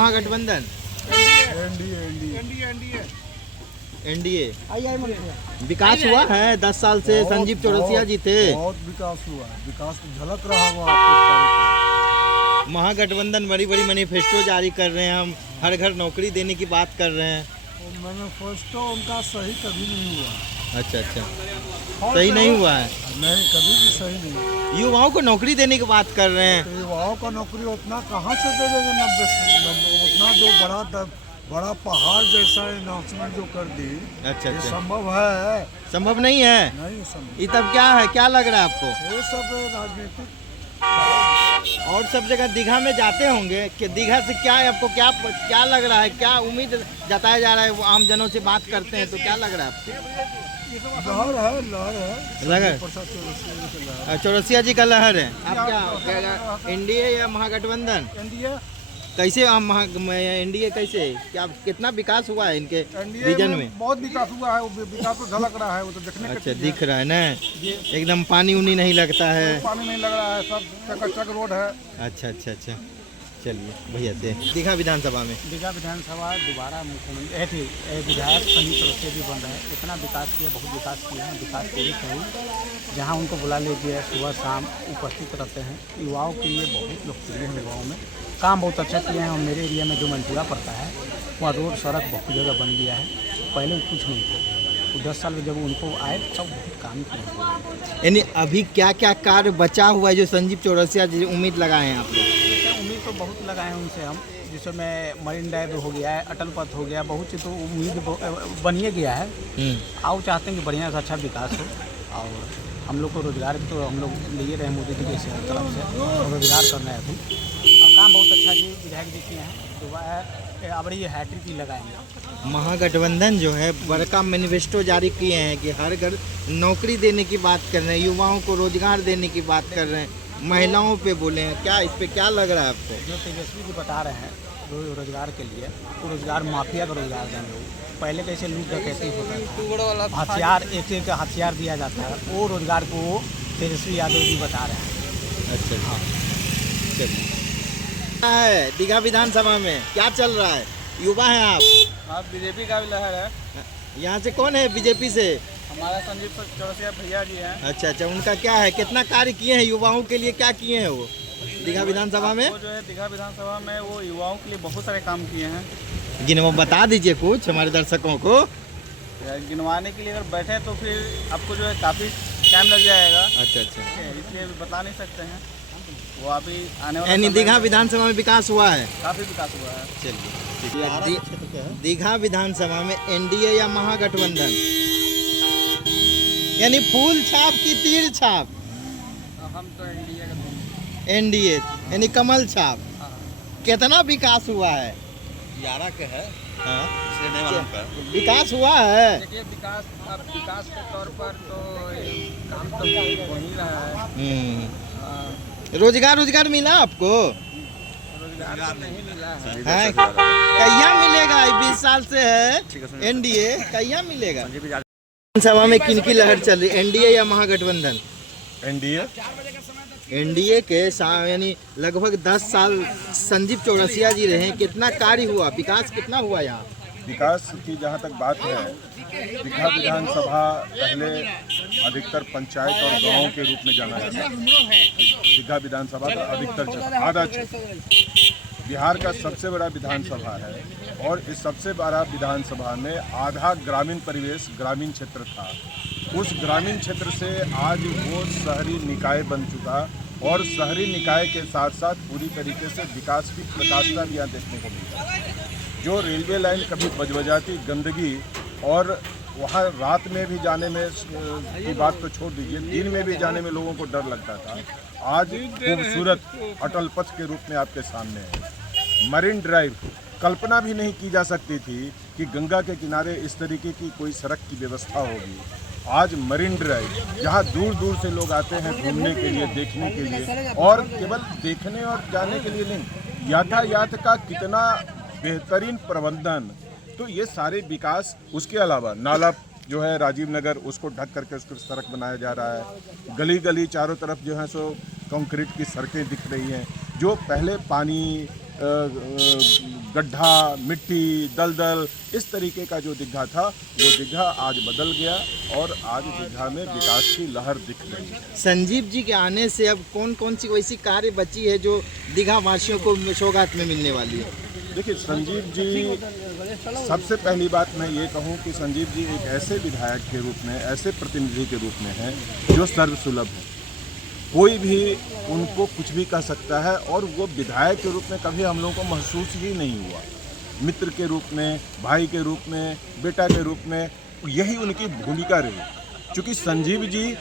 महागठबंधन? NDA. विकास हुआ है 10 साल से संजीव चौरसिया जी थे। बहुत विकास हुआ है, विकास तो झलक रहा होगा आपको। महागठबंधन बड़ी बड़ी मैनिफेस्टो जारी कर रहे हैं, हम हर घर नौकरी देने की बात कर रहे हैं। मैनिफेस्टो उनका सही कभी नहीं हुआ। अच्छा अच्छा, सही नहीं हुआ है? नहीं, कभी भी सही नहीं। युवाओं को नौकरी देने की बात कर रहे हैं। तो युवाओं का नौकरी उतना कहाँ से दे देंगे? 90 उतना जो बड़ा पहाड़ जैसा अनाउंसमेंट जो कर दी। अच्छा ये अच्छा, संभव है? संभव नहीं है। नहीं संभव। ये तब क्या है, क्या लग रहा है आपको? ये सब राजनीतिक। और सब जगह दीघा में जाते होंगे कि दीघा से क्या आपको क्या लग रहा है, क्या उम्मीद जताया जा रहा है? वो आम जनों से बात करते हैं तो क्या लग रहा है आपको? लहर है। चौरसिया जी का लहर है। आप क्या एनडीए या महागठबंधन? एनडीए। कैसे हम एनडीए कैसे, क्या कितना विकास हुआ है इनके रीजन में? बहुत विकास हुआ है, वो विकास तो झलक रहा है, वो तो देखने अच्छा, दिख रहा है ना, एकदम पानी उनी नहीं लगता है। पानी नहीं लग रहा है, सब चकाचक रोड है। अच्छा अच्छा अच्छा, चलिए भैया से दीघा विधानसभा में। दीघा विधानसभा दोबारा मुख्यमंत्री विधायक संजीव चौरसिया जी बन रहे हैं। इतना विकास किया, बहुत विकास किया है। विकास के लिए जहाँ उनको बुला लीजिए, सुबह शाम उपस्थित रहते हैं। युवाओं के लिए बहुत लोकप्रिय है, युवाओं में काम बहुत अच्छा किए हैं। और मेरे एरिया में जो मंचूरा पड़ता है वहाँ रोड सड़क बहुत जगह बन गया है, पहले कुछ नहीं था। तो 10 साल में जब उनको आए तब बहुत काम किया। यानी अभी क्या क्या कार्य बचा हुआ है जो संजीव चौरसिया जी उम्मीद लगाए हैं आप लोग? उम्मीद तो बहुत लगाए हैं उनसे हम, जिसमें मरीन ड्राइव हो गया है, अटल पथ हो गया, बहुत चीज़ तो उम्मीद बनिए गया है। आओ चाहते हैं कि बढ़िया से अच्छा विकास हो। और हम लोग को रोजगार भी तो हम लोग लिए रहे मोदी जी के तरफ से, रोजगार करना है अभी। और काम बहुत अच्छा जी विधायक जी किए हैं। दोबारा अब ये हैट्रिक ही लगाएंगे। महागठबंधन जो है बड़का मैनिफेस्टो जारी किए हैं कि हर घर नौकरी देने की बात कर रहे हैं, युवाओं को रोजगार देने की बात कर रहे हैं, महिलाओं पे बोले हैं। क्या इस पे क्या लग रहा है आपको? जो तेजस्वी जी बता रहे हैं रोजगार के लिए, तो रोजगार माफिया का रोजगार देंगे। वो पहले कैसे लूट डकैती होता था, हथियार एक हथियार दिया जाता है, वो रोजगार को वो तेजस्वी यादव जी बता रहे हैं। अच्छा हाँ, चलिए। क्या है दीघा विधानसभा में क्या चल रहा है? युवा हैं आप? बीजेपी का भी लहर है। यहाँ से कौन है बीजेपी से? हमारा संजीव चौरसिया भैया जी हैं। अच्छा अच्छा, उनका क्या है, कितना कार्य किए हैं युवाओं के लिए, क्या किए हैं वो दीघा विधानसभा में? वो जो है दीघा विधानसभा में वो युवाओं के लिए बहुत सारे काम किए हैं। गिनवा बता दीजिए कुछ हमारे दर्शकों को। गिनवाने के लिए अगर बैठे तो फिर आपको जो है काफ़ी टाइम लग जाएगा। अच्छा अच्छा, इसलिए बता नहीं सकते हैं। वो अभी आने वाला यानी दीघा विधानसभा में विकास हुआ है? काफ़ी विकास हुआ है। चलिए, दीघा विधानसभा में एनडीए या महागठबंधन? यानी फूल छाप की तीर छाप? हम तो एनडीए का। एनडीए यानी कमल छाप। कितना विकास हुआ है? 11 के है। हाँ, इसलिए नहीं मालूम कर। विकास हुआ है। देखिए विकास, अब विकास के तौर पर तो काम तो हो ही रहा है। रोजगार मिला आपको? रोजगार नहीं मिला है। है कहिया मिलेगा? 20 साल से है एनडीए, कहिया मिलेगा? विधानसभा में किनकी लहर चल रही, एनडीए या महागठबंधन? एनडीए। एनडीए के यानी लगभग 10 साल संजीव चौरसिया जी रहे, कितना कार्य हुआ, विकास कितना हुआ यहाँ? विकास की जहाँ तक बात है, दीघा विधानसभा पहले अधिकतर पंचायत और गांव के रूप में जाना जाता है। दीघा विधानसभा का अधिकतर आधा क्षेत्र बिहार का सबसे बड़ा विधानसभा है और इस सबसे बड़ा विधानसभा में आधा ग्रामीण परिवेश, ग्रामीण क्षेत्र था। उस ग्रामीण क्षेत्र से आज वो शहरी निकाय बन चुका और शहरी निकाय के साथ साथ पूरी तरीके से विकास की प्रकाशता भी यहाँ देखने को मिलता। जो रेलवे लाइन कभी बजबजाती गंदगी और वहाँ रात में भी जाने में की बात तो छोड़ दीजिए, दिन में भी जाने में लोगों को डर लगता था, आज खूबसूरत अटल पथ के रूप में आपके सामने है। मरीन ड्राइव, कल्पना भी नहीं की जा सकती थी कि गंगा के किनारे इस तरीके की कोई सड़क की व्यवस्था होगी। आज मरीन ड्राइव जहाँ दूर दूर से लोग आते हैं घूमने के लिए, देखने के लिए, और केवल देखने और जाने के लिए नहीं, यातायात का कितना बेहतरीन प्रबंधन। तो ये सारे विकास, उसके अलावा नाला जो है राजीव नगर, उसको ढक करके उसको सड़क बनाया जा रहा है। गली गली चारों तरफ जो है सो कंक्रीट की सड़कें दिख रही हैं। जो पहले पानी गड्ढा, मिट्टी, दलदल, इस तरीके का जो दीघा था वो दीघा आज बदल गया और आज दीघा में विकास की लहर दिख रही है। संजीव जी के आने से अब कौन कौन सी वैसी कार्य बची है जो दीघा वासियों को सौगात में मिलने वाली है? देखिए, संजीव जी, सबसे पहली बात मैं ये कहूँ कि संजीव जी एक ऐसे विधायक के रूप में, ऐसे प्रतिनिधि के रूप में हैं जो सर्वसुलभ है। कोई भी उनको कुछ भी कह सकता है और वो विधायक के रूप में कभी हम लोगों को महसूस ही नहीं हुआ। मित्र के रूप में, भाई के रूप में, बेटा के रूप में, यही उनकी भूमिका रही। क्योंकि संजीव जी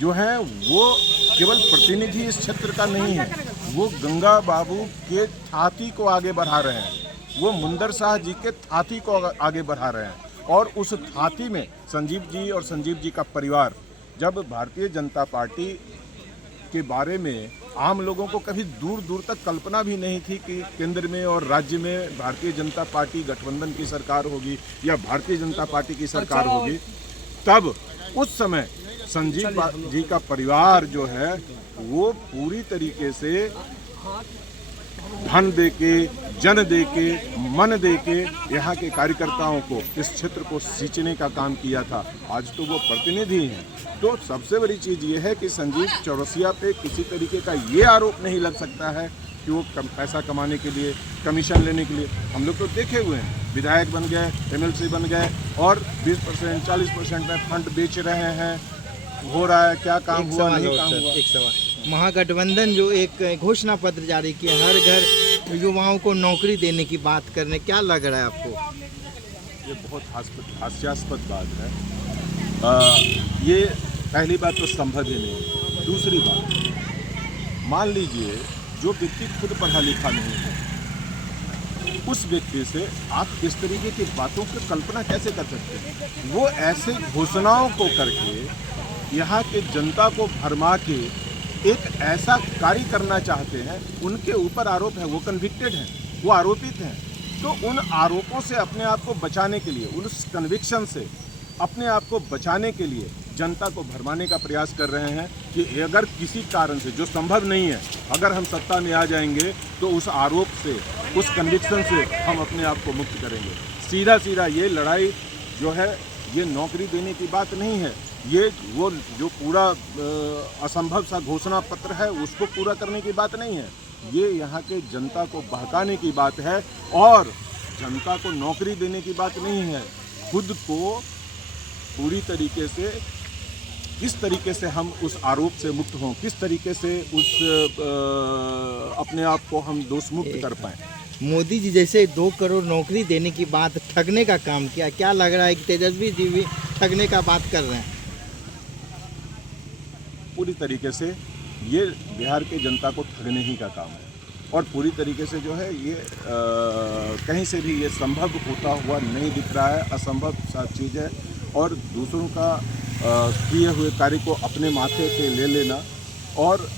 जो हैं वो केवल प्रतिनिधि इस क्षेत्र का नहीं है, वो गंगा बाबू के थाती को आगे बढ़ा रहे हैं, वो मुंदर शाह जी के थाती को आगे बढ़ा रहे हैं। और उस थाती में संजीव जी और संजीव जी का परिवार, जब भारतीय जनता पार्टी के बारे में आम लोगों को कभी दूर दूर तक कल्पना भी नहीं थी कि केंद्र में और राज्य में भारतीय जनता पार्टी गठबंधन की सरकार होगी या भारतीय जनता पार्टी की सरकार होगी, तब उस समय संजीव जी का परिवार जो है वो पूरी तरीके से धन दे के, जन दे के, मन दे के यहाँ के कार्यकर्ताओं को, इस क्षेत्र को सींचने का काम किया था। आज तो वो प्रतिनिधि हैं। तो सबसे बड़ी चीज़ ये है कि संजीव चौरसिया पे किसी तरीके का ये आरोप नहीं लग सकता है कि वो पैसा कमाने के लिए, कमीशन लेने के लिए। हम लोग तो देखे हुए हैं, विधायक बन गए, MLC बन गए और 20%, 40% में फंड बेच रहे हैं। हो रहा है, क्या काम हुआ, नहीं काम हुआ। एक सवाल, महागठबंधन जो एक घोषणा पत्र जारी किया, हर घर युवाओं को नौकरी देने की बात करने, क्या लग रहा है आपको? ये बहुत हास्यास्पद बात है। ये पहली बात तो संभव ही नहीं। दूसरी बात, मान लीजिए जो व्यक्ति खुद पढ़ा लिखा नहीं है, उस व्यक्ति से आप इस तरीके की बातों की कल्पना कैसे कर सकते हैं? वो ऐसे घोषणाओं को करके यहाँ के जनता को भरमा के एक ऐसा कार्य करना चाहते हैं। उनके ऊपर आरोप है, वो कन्विक्टेड हैं, वो आरोपित हैं। तो उन आरोपों से अपने आप को बचाने के लिए, उस कन्विक्शन से अपने आप को बचाने के लिए जनता को भरमाने का प्रयास कर रहे हैं कि अगर किसी कारण से, जो संभव नहीं है, अगर हम सत्ता में आ जाएंगे तो उस आरोप से, उस कन्विक्शन से हम अपने आप को मुक्त करेंगे। सीधा सीधा ये लड़ाई जो है, ये नौकरी देने की बात नहीं है। ये वो जो पूरा असंभव सा घोषणा पत्र है उसको पूरा करने की बात नहीं है। ये यहाँ के जनता को बहकाने की बात है और जनता को नौकरी देने की बात नहीं है। खुद को पूरी तरीके से, किस तरीके से हम उस आरोप से मुक्त हों, किस तरीके से उस अपने आप को हम दोष मुक्त कर पाएँ। मोदी जी जैसे 2 करोड़ नौकरी देने की बात ठगने का काम किया, क्या लग रहा है कि तेजस्वी जी भी ठगने का बात कर रहे हैं? पूरी तरीके से ये बिहार के जनता को ठगने ही का काम है और पूरी तरीके से जो है ये कहीं से भी ये संभव होता हुआ नहीं दिख रहा है। असंभव सा चीज़ है और दूसरों का किए हुए कार्य को अपने माथे पे ले लेना और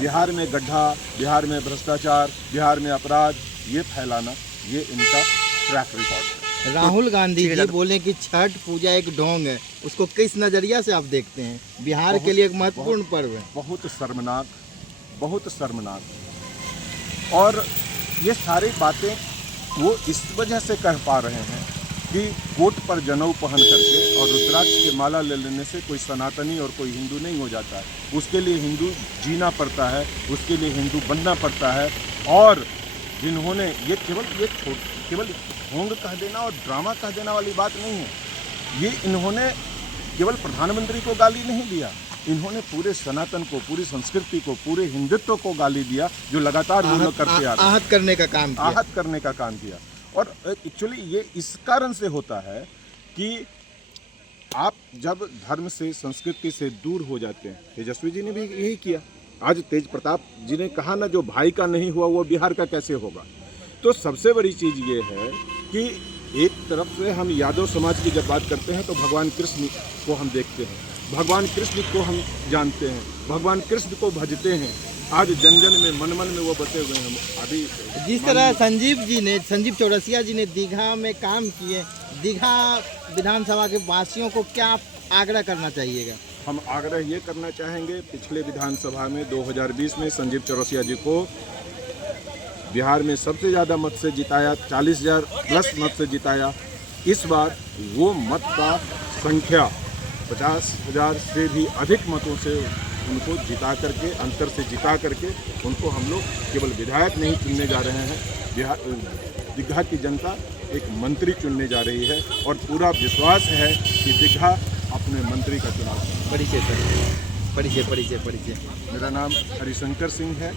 बिहार में गड्ढा, बिहार में भ्रष्टाचार, बिहार में अपराध ये फैलाना, ये इनका ट्रैक रिकॉर्ड है। राहुल गांधी जी बोले कि छठ पूजा एक ढोंग है, उसको किस नज़रिया से आप देखते हैं? बिहार के लिए एक महत्वपूर्ण पर्व है। बहुत शर्मनाक, बहुत शर्मनाक। और ये सारी बातें वो इस वजह से कह पा रहे हैं कि कोट पर जनेऊ पहन करके और रुद्राक्ष की माला ले लेने से कोई सनातनी और कोई हिंदू नहीं हो जाता है। उसके लिए हिंदू जीना पड़ता है, उसके लिए हिंदू बनना पड़ता है। और जिन्होंने ये केवल ढोंग कह देना और ड्रामा कह देना वाली बात नहीं है। ये इन्होंने केवल प्रधानमंत्री को गाली नहीं दिया, इन्होंने पूरे सनातन को, पूरी संस्कृति को, पूरे हिंदुत्व को गाली दिया, जो लगातार वो लोग करते आ रहे हैं। आहत करने का काम किया। आहत करने का काम किया। और एक्चुअली ये इस कारण से होता है कि आप जब धर्म से, संस्कृति से दूर हो जाते हैं, तेजस्वी जी ने भी यही किया। आज तेज प्रताप जी ने कहा ना, जो भाई का नहीं हुआ वो बिहार का कैसे होगा। तो सबसे बड़ी चीज़ ये है कि एक तरफ से हम यादव समाज की जब बात करते हैं तो भगवान कृष्ण को हम देखते हैं, भगवान कृष्ण को हम जानते हैं, भगवान कृष्ण को भजते हैं। आज जन जन में, मन मन में वो बसे हुए हैं। अभी जिस तरह संजीव चौरसिया जी ने दीघा में काम किए, दीघा विधानसभा के वासियों को क्या आग्रह करना चाहिएगा? हम आग्रह ये करना चाहेंगे, पिछले विधानसभा में 2020 में संजीव चौरसिया जी को बिहार में सबसे ज़्यादा मत से जिताया, 40,000 प्लस मत से जिताया। इस बार वो मत का संख्या 50,000 से भी अधिक मतों से उनको जिता करके, अंतर से जिता करके उनको हम लोग केवल विधायक नहीं चुनने जा रहे हैं, बिहार दीघा की जनता एक मंत्री चुनने जा रही है और पूरा विश्वास है कि दीघा अपने मंत्री का चुनाव करेगा। परिचय सर, परिचय। मेरा नाम हरिशंकर सिंह है।